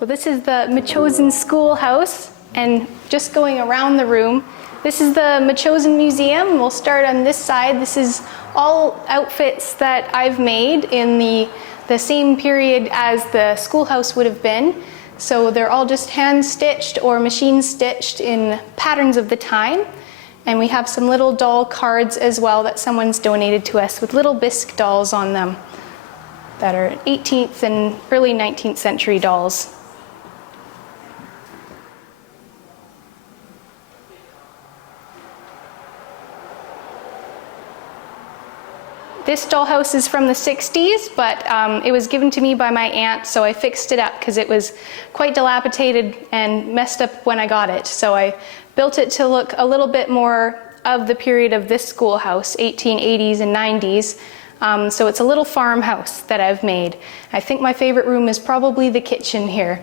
So this is the Metchosin Schoolhouse, and just going around the room, this is the Metchosin Museum. We'll start on this side. This is all outfits that I've made in the same period as the schoolhouse would have been. So they're all just hand-stitched or machine-stitched in patterns of the time. And we have some little doll cards as well that someone's donated to us with little bisque dolls on them that are 18th and early 19th century dolls. This dollhouse is from the 60s, but it was given to me by my aunt, so I fixed it up because it was quite dilapidated and messed up when I got it. So I built it to look a little bit more of the period of this schoolhouse, 1880s and 90s. So it's a little farmhouse that I've made. I think my favorite room is probably the kitchen here.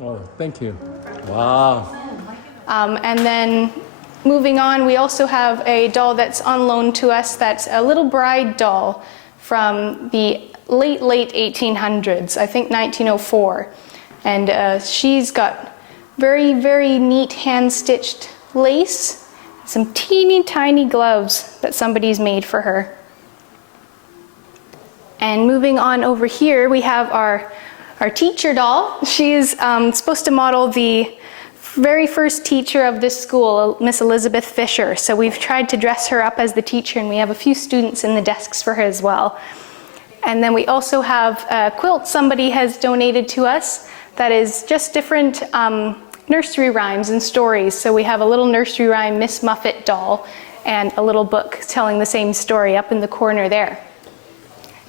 Oh, thank you. Wow. And then moving on, we also have a doll that's on loan to us that's a little bride doll from the late 1800s, I think 1904. And she's got very, very neat hand-stitched lace, some teeny tiny gloves that somebody's made for her. And moving on over here, we have our teacher doll. She's supposed to model the very first teacher of this school, Miss Elizabeth Fisher. So we've tried to dress her up as the teacher, and we have a few students in the desks for her as well. And then we also have a quilt somebody has donated to us that is just different nursery rhymes and stories. So we have a little nursery rhyme Miss Muffet doll and a little book telling the same story up in the corner there.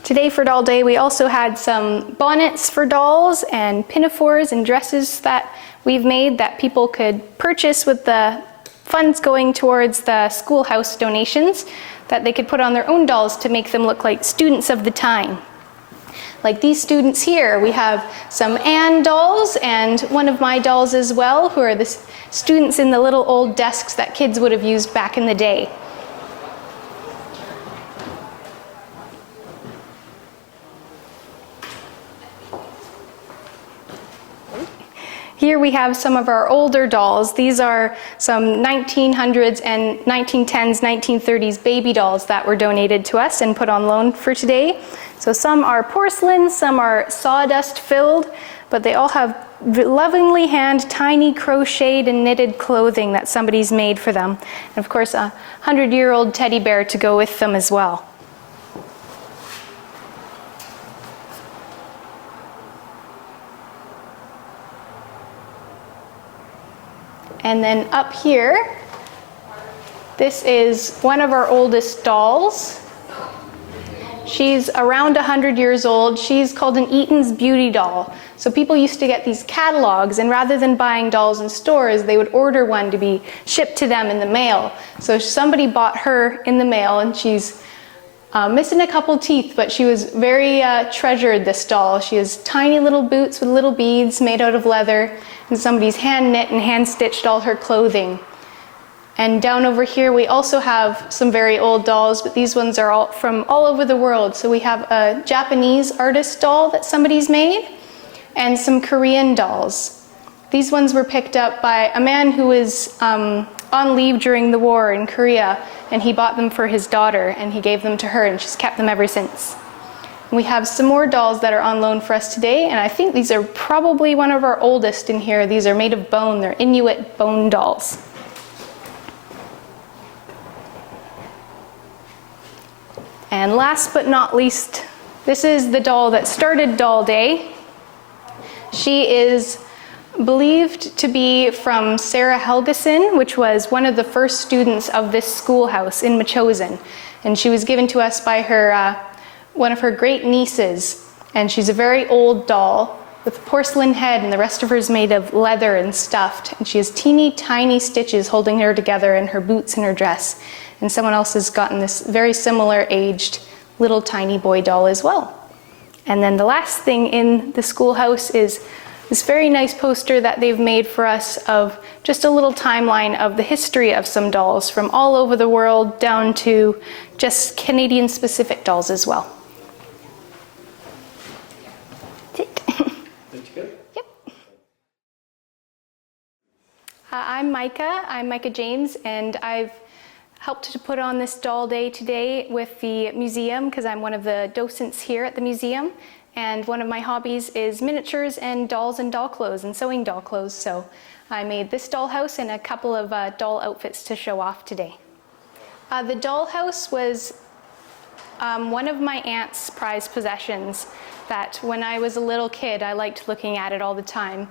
Today for Doll Day, we also had some bonnets for dolls and pinafores and dresses that we've made that people could purchase with the funds going towards the schoolhouse donations that they could put on their own dolls to make them look like students of the time. Like these students here, we have some Anne dolls and one of my dolls as well, who are the students in the little old desks that kids would have used back in the day. Here we have some of our older dolls. These are some 1900s and 1910s, 1930s baby dolls that were donated to us and put on loan for today. So some are porcelain, some are sawdust filled, but they all have lovingly tiny crocheted and knitted clothing that somebody's made for them. And of course, a 100-year-old teddy bear to go with them as well. And then up here, this is one of our oldest dolls. She's around 100 years old. She's called an Eaton's Beauty doll. So people used to get these catalogs, and rather than buying dolls in stores, they would order one to be shipped to them in the mail. So somebody bought her in the mail, and she's missing a couple teeth, but she was very treasured, this doll. She has tiny little boots with little beads made out of leather, and somebody's hand knit and hand stitched all her clothing. And down over here we also have some very old dolls, but these ones are all from all over the world. So we have a Japanese artist doll that somebody's made, and some Korean dolls. These ones were picked up by a man who was on leave during the war in Korea, and he bought them for his daughter, and he gave them to her, and she's kept them ever since. We have some more dolls that are on loan for us today, and I think these are probably one of our oldest in here. These are made of bone. They're Inuit bone dolls. And last but not least, this is the doll that started Doll Day. She is believed to be from Sarah Helgeson, which was one of the first students of this schoolhouse in Metchosin. And she was given to us by her, one of her great nieces. And she's a very old doll with a porcelain head, and the rest of her is made of leather and stuffed. And she has teeny tiny stitches holding her together in her boots and her dress. And someone else has gotten this very similar aged little tiny boy doll as well. And then the last thing in the schoolhouse is this very nice poster that they've made for us of just a little timeline of the history of some dolls from all over the world down to just Canadian specific dolls as well. That's it. That's good. Yep. I'm Micah James, and I've helped to put on this doll day today with the museum because I'm one of the docents here at the museum, and one of my hobbies is miniatures and dolls and doll clothes and sewing doll clothes. So I made this dollhouse and a couple of doll outfits to show off today. The dollhouse was one of my aunt's prized possessions that when I was a little kid I liked looking at it all the time.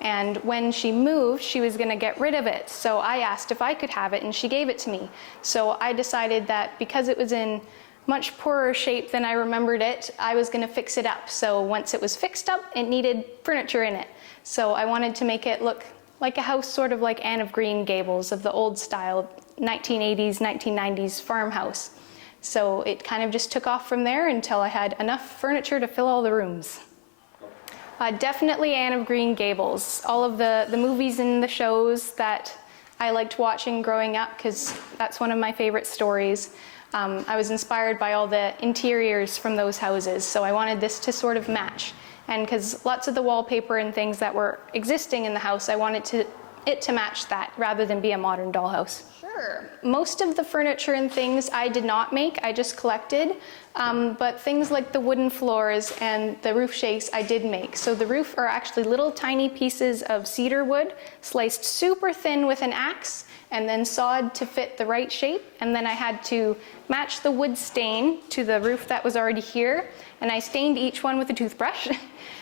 And when she moved, she was going to get rid of it. So I asked if I could have it, and she gave it to me. So I decided that because it was in much poorer shape than I remembered it, I was going to fix it up. So once it was fixed up, it needed furniture in it. So I wanted to make it look like a house, sort of like Anne of Green Gables, of the old style 1980s, 1990s farmhouse. So it kind of just took off from there until I had enough furniture to fill all the rooms. Definitely Anne of Green Gables. All of the movies and the shows that I liked watching growing up, because that's one of my favorite stories. I was inspired by all the interiors from those houses, so I wanted this to sort of match. And because lots of the wallpaper and things that were existing in the house, I wanted it to match that rather than be a modern dollhouse. Sure. Most of the furniture and things I did not make, I just collected. But things like the wooden floors and the roof shakes I did make. So the roof are actually little tiny pieces of cedar wood sliced super thin with an axe and then sawed to fit the right shape. And then I had to match the wood stain to the roof that was already here. And I stained each one with a toothbrush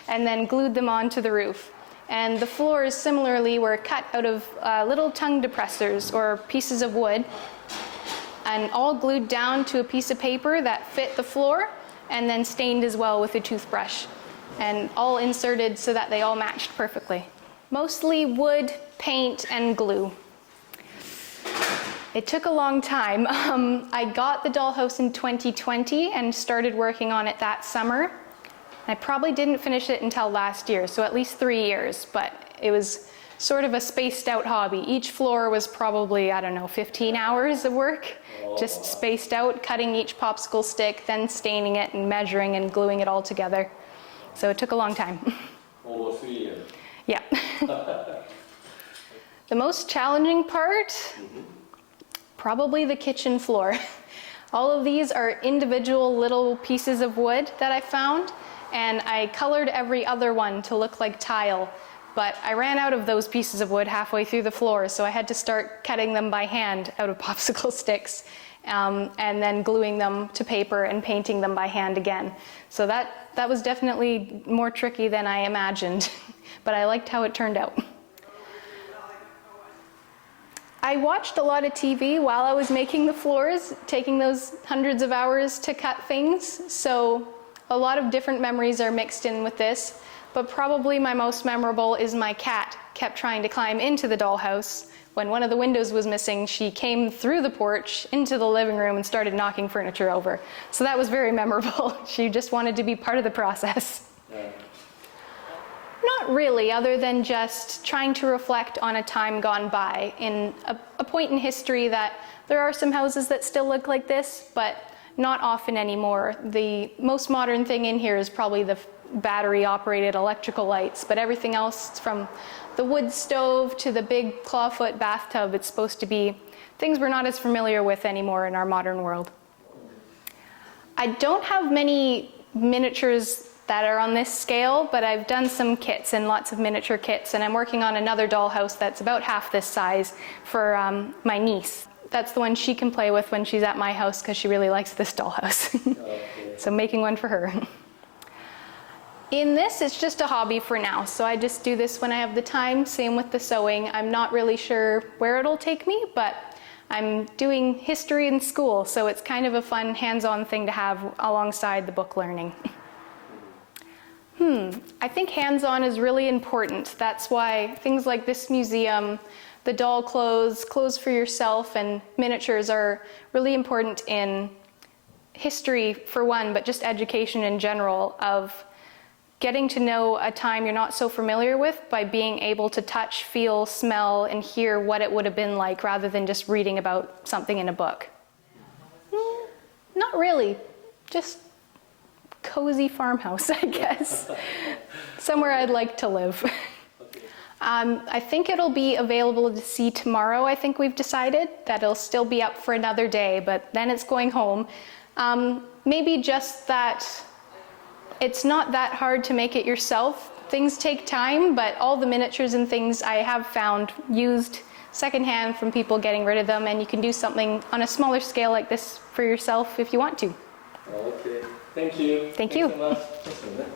and then glued them onto the roof. And the floors similarly were cut out of little tongue depressors or pieces of wood, and all glued down to a piece of paper that fit the floor, and then stained as well with a toothbrush, and all inserted so that they all matched perfectly. Mostly wood, paint, and glue. It took a long time. I got the dollhouse in 2020 and started working on it that summer. I probably didn't finish it until last year, so at least 3 years, but it was sort of a spaced out hobby. Each floor was probably, 15 hours of work, just spaced out, cutting each popsicle stick, then staining it and measuring and gluing it all together. So it took a long time. Almost 3 years. Yeah. The most challenging part, probably the kitchen floor. All of these are individual little pieces of wood that I found, and I colored every other one to look like tile. But I ran out of those pieces of wood halfway through the floor, so I had to start cutting them by hand out of popsicle sticks, and then gluing them to paper and painting them by hand again. So that was definitely more tricky than I imagined, but I liked how it turned out. I watched a lot of TV while I was making the floors, taking those hundreds of hours to cut things, so a lot of different memories are mixed in with this, but probably my most memorable is my cat kept trying to climb into the dollhouse. When one of the windows was missing, she came through the porch into the living room and started knocking furniture over. So that was very memorable. She just wanted to be part of the process. Not really, other than just trying to reflect on a time gone by in a point in history that there are some houses that still look like this, but not often anymore. The most modern thing in here is probably the battery-operated electrical lights, but everything else, from the wood stove to the big clawfoot bathtub, it's supposed to be things we're not as familiar with anymore in our modern world. I don't have many miniatures that are on this scale, but I've done some kits and lots of miniature kits, and I'm working on another dollhouse that's about half this size for my niece. That's the one she can play with when she's at my house because she really likes this dollhouse. Okay. So making one for her. In this, it's just a hobby for now, so I just do this when I have the time. Same with the sewing. I'm not really sure where it'll take me, but I'm doing history in school, so it's kind of a fun hands-on thing to have alongside the book learning. I think hands-on is really important. That's why things like this museum, the doll clothes for yourself, and miniatures are really important in history for one, but just education in general, of getting to know a time you're not so familiar with by being able to touch, feel, smell, and hear what it would have been like rather than just reading about something in a book. Not really, just cozy farmhouse, I guess. Somewhere I'd like to live. I think it'll be available to see tomorrow. I think we've decided that it'll still be up for another day, but then it's going home. Maybe just that it's not that hard to make it yourself. Things take time, but all the miniatures and things I have found used secondhand from people getting rid of them, and you can do something on a smaller scale like this for yourself if you want to. Okay, thank you. Thank you. Thanks so much.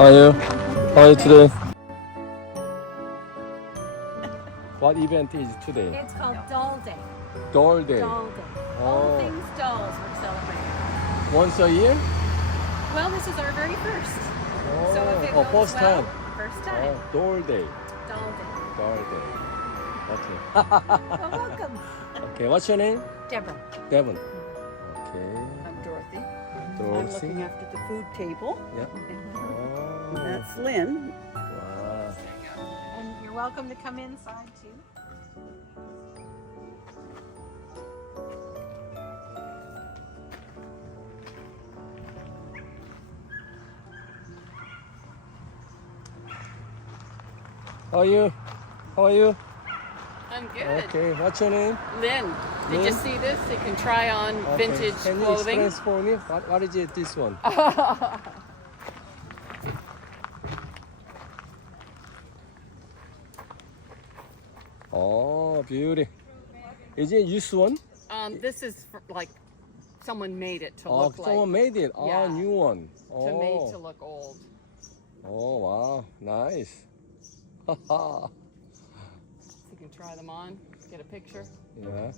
How are you? How are you today? What event is today? It's called Doll Day. Doll Day. Doll Day. All Oh. things dolls we're celebrating. Once a year? Well, this is our very first. So if it Oh, goes first well, time. first time. Oh, Doll Day. Doll Day. Doll Day. Okay. Well, welcome. Okay, what's your name? Deborah. Devon. Okay. I'm Dorothy. I'm Dorothy. looking after the food table. Yeah. And Oh. that's Lynn. Wow. And you're welcome to come inside too. How are you? How are you? I'm good. Okay, what's your name? Lynn, did Lynn? you see this? You can try on Okay. vintage Can you clothing. explain for me? What is it, this one? Oh, beauty. Is it used one? This is for, like someone made it to Oh, look like someone made it. Oh, Yeah. new one. to made to look old. Oh, wow. Nice. Haha. So you can try them on, get a picture. Yeah.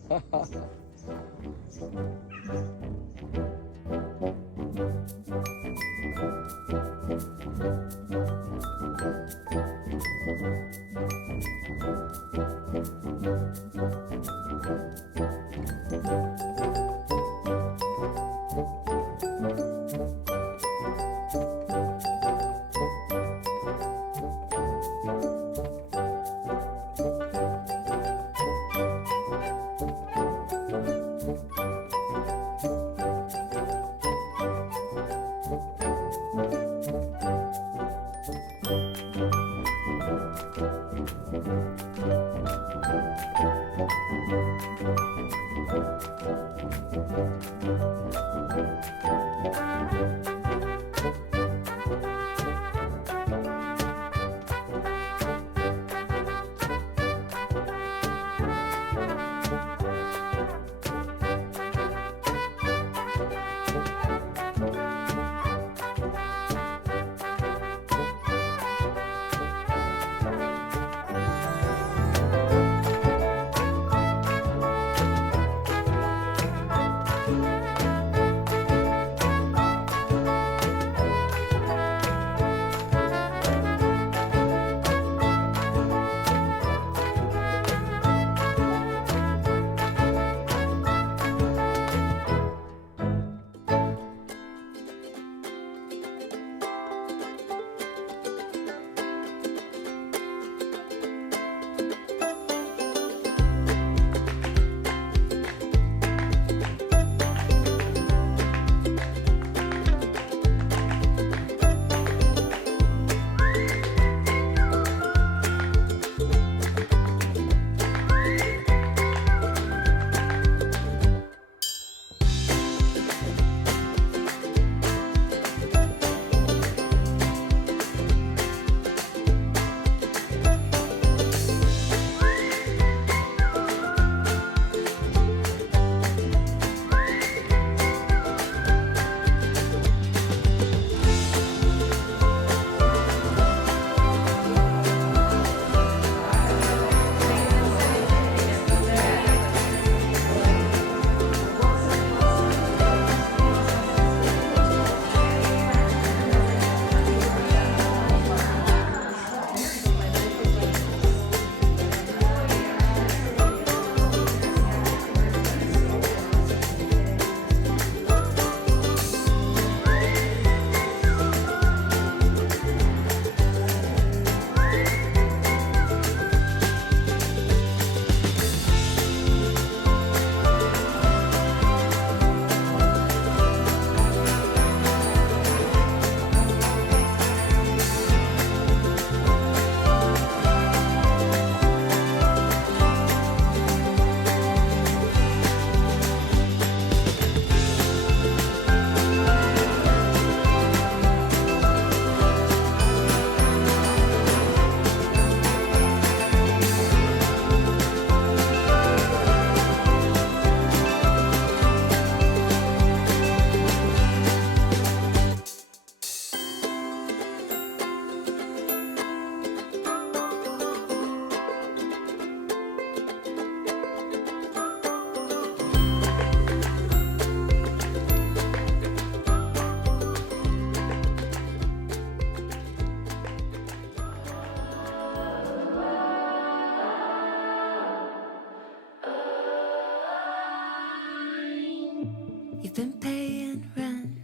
We've been paying rent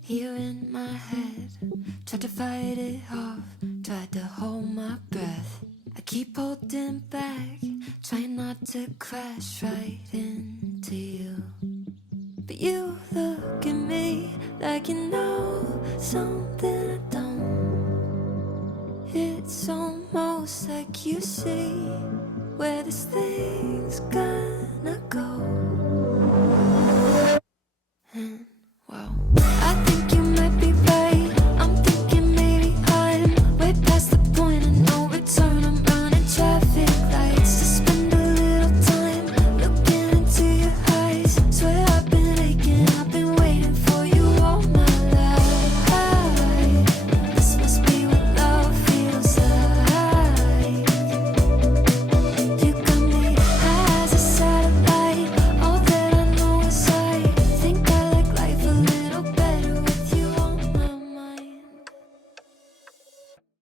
here in my head. Tried to fight it off, tried to hold my breath. I keep holding back, trying not to crash right into you. But you look at me like you know something I don't. It's almost like you see where this thing's gonna go.